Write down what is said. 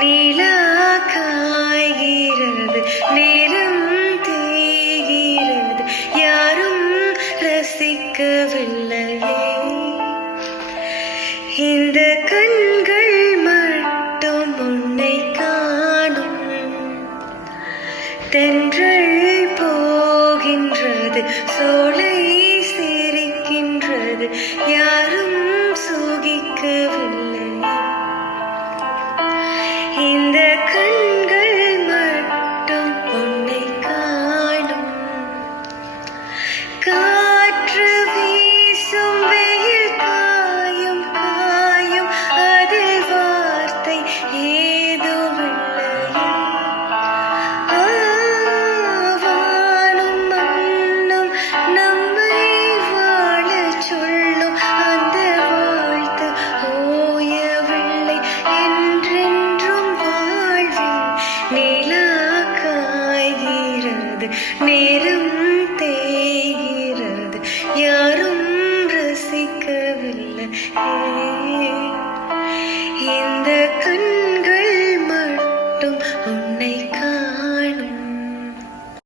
நிலா காய்கிறது, நேரம் தேய்கிறது, யாரும் ரசிக்கவில்லையே. இந்த கண்கள் மட்டும் உன்னை காணும். தென்றல் போகின்றது, சோலை சிரிக்கின்றது, யாரும் சுகிக்கவில்லை. இந்த கண்கள் மட்டும் உன்னை காணும். காற்று வீசும், வெயில் காயும் காயும், அதில் வார்த்தை ஏதுமில்லையே. வானும் மண்ணும் நம்மை வாழச் சொல்லும், அந்த வாழ்த்து ஓயவில்லை என்றென்றும் வாழ்வில். நிலா காய்கிறது, நேரம்